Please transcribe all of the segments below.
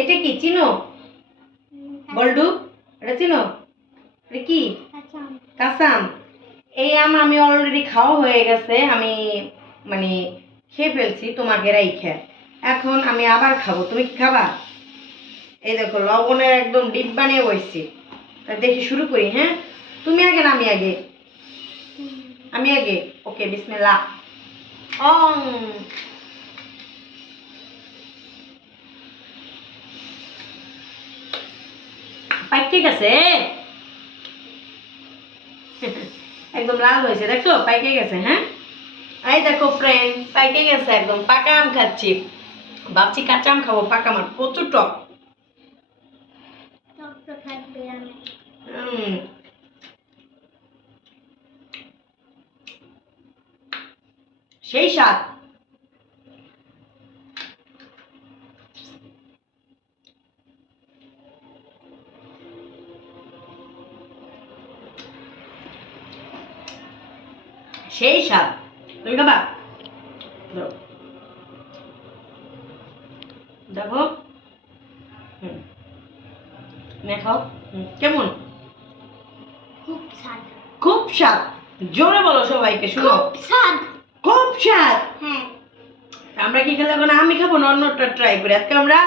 এটা কি চিনো বল্ডু? এটা চিনো? এটা কি? কাঁচা আম। এই আম আমি অলরেডি খাওয়া হয়ে গেছে, আমি মানে খেয়ে ফেলছি তোমাকে রাইখা। এখন আমি আবার খাবো, তুমি কি খাবা? এই দেখো লবণের একদম ডিপ বানিয়ে বসছি। তা দেখি শুরু করি। হ্যাঁ, তুমি আগে না আমি আগে? আমি আগে। ওকে, বিসমিল্লাহ। অং। পাইকে গেছে, একদম লাল হয়েছে, দেখছো পাইকে গেছে। হ্যাঁ, এই দেখো ফ্রেন্ড, পাইকে গেছে একদম। পাকা আম খাচ্ছি, ভাবছি কাঁচা আম খাবো। পাকা আম প্রচুর টক। সেই স্বাদ। সেই স্বাদ। তুমি খাবা? দেখো, খাও। কেমন? খুব স্বাদ। খুব স্বাদ। জোরে বলো সবাইকে, শুনো। খুব স্বাদ। খুব স্বাদ। হ্যাঁ। আমরা কি খেলে এখন আমি খাবো না অন্যটা ট্রাই করি? আজকে আমরা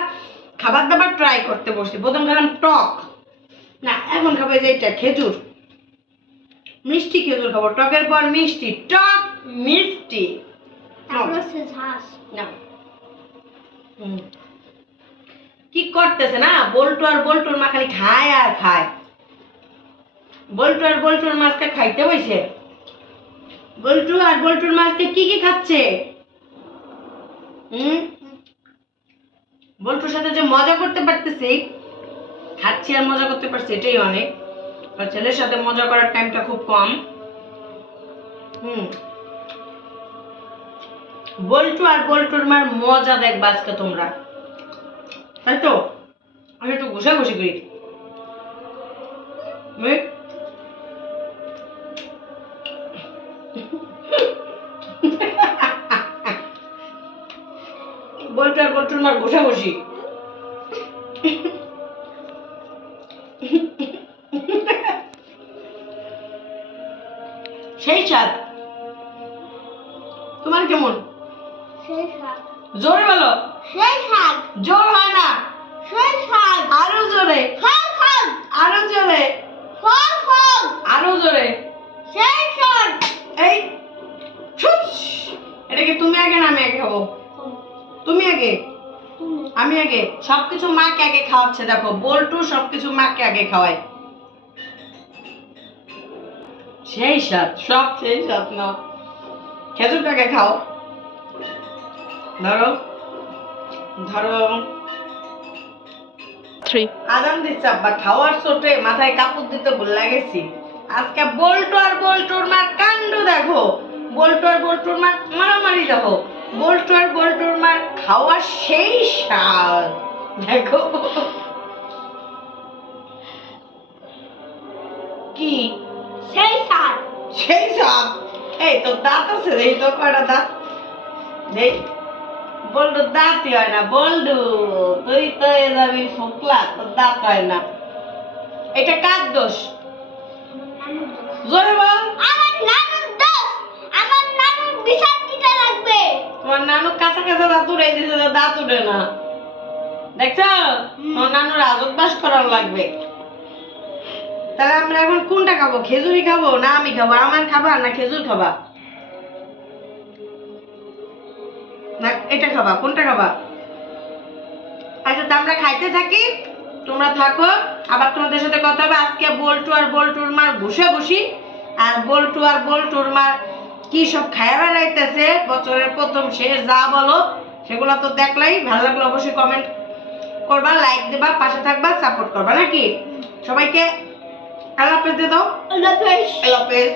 খাবার দাবার ট্রাই করতে বসছি। প্রথম খেলাম টক, না এখন খাবো এই যে এটা খেজুর, মিষ্টি খেজুর খাবো। টকের পর মিষ্টি, টক মিষ্টি। কি করতেছে না বল্টু আর বল্টুর মা, খালি খায় আর খায়। বল্টু আর বল্টুর মাছকে খাইতে বসে। বল্টু আর বল্টুর মাছকে কি কি খাচ্ছে? বল্টুর সাথে যে মজা করতে পারতেছি, খাচ্ছি আর মজা করতে পারছি, এটাই অনেক। আর ছেলের সাথে মজা করার টাইমটা খুব কম। বল্টু আর বল্টুর মার মজা দেখবা আজকে তোমরা, তাই তো? আমি একটু ঘষাঘষি করি। বল্টু আর বল্টুর মার ঘষাঘষি। সেই স্বাদ। তোমার কেমন? সেই স্বাদ। জোরে বলো। সেই স্বাদ। জোর হয় না। সেই স্বাদ। আরো জোরে। সেই স্বাদ। আরো জোরে। সেই স্বাদ। আরো জোরে। সেই স্বাদ। এই এটা কি তুমি আগে না আমি আগে খাবো? তুমি আগে, আমি আগে। সবকিছু মাকে আগে খাওয়াচ্ছে। দেখো বল্টু সবকিছু মাকে আগে খাওয়ায়। সেই স্বাদ, সব সেই স্বাদ। নাও খেজুরটাকে খাও। ধরো ধরো। আজান দিচ্ছে আব্বা, খাওয়ার চোটে মাথায় কাপড় দিতে ভুলে গেছি। আজকে বল্টু আর বল্টুর মার কাণ্ড দেখো। বল্টু আর বল্টুর মার মারামারি দেখো। বল্টু আর বল্টুর মার খাওয়ার সেই স্বাদ দেখো। কি সেই স্বাদ? সেই স্বাদ। এই তোর দাঁত আছে? এই তো কয়টা দাঁত দেখ। বল্টুর দাঁতই হয় না। বল্টু তুই তো এ যাবি ফোকলা, তোর দাঁত হয় না। এটা কার দোষ? জোরে বল। আমার নানুর দোষ। আমার নানুর বিচার দিতে লাগবে। তোমার নানু কাঁচা কাঁচা দাঁত উড়াই দিছে, দাঁত উঠে না, দেখছো? তোমার নানুর আজব বাস করার লাগবে। তাহলে আমরা এখন কোনটা খাবো? খেজুরি খাবো না আমি খাবো? আমার খাবা না খেজুর খাবা? না এটা খাবা? কোনটা খাবা? আচ্ছা, তো আমরা খাইতে থাকি, তোমরা থাকো। আবার তোমাদের সাথে কথা হবে। আজকে বল্টু আর বল্টুর মার বসে বসি, আর বল্টু আর বল্টুর মার কি সব খায়া বেড়াইতেছে বছরের প্রথম শেষ, যা বলো সেগুলো তো দেখলাই। ভালো লাগলো অবশ্যই কমেন্ট করবা, লাইক দেবা, পাশে থাকবা, সাপোর্ট করবা নাকি? সবাইকে আল্লাহ হাফেজ দিয়ে দাও। আল্লাহ হাফেজ। আল্লাহ হাফেজ।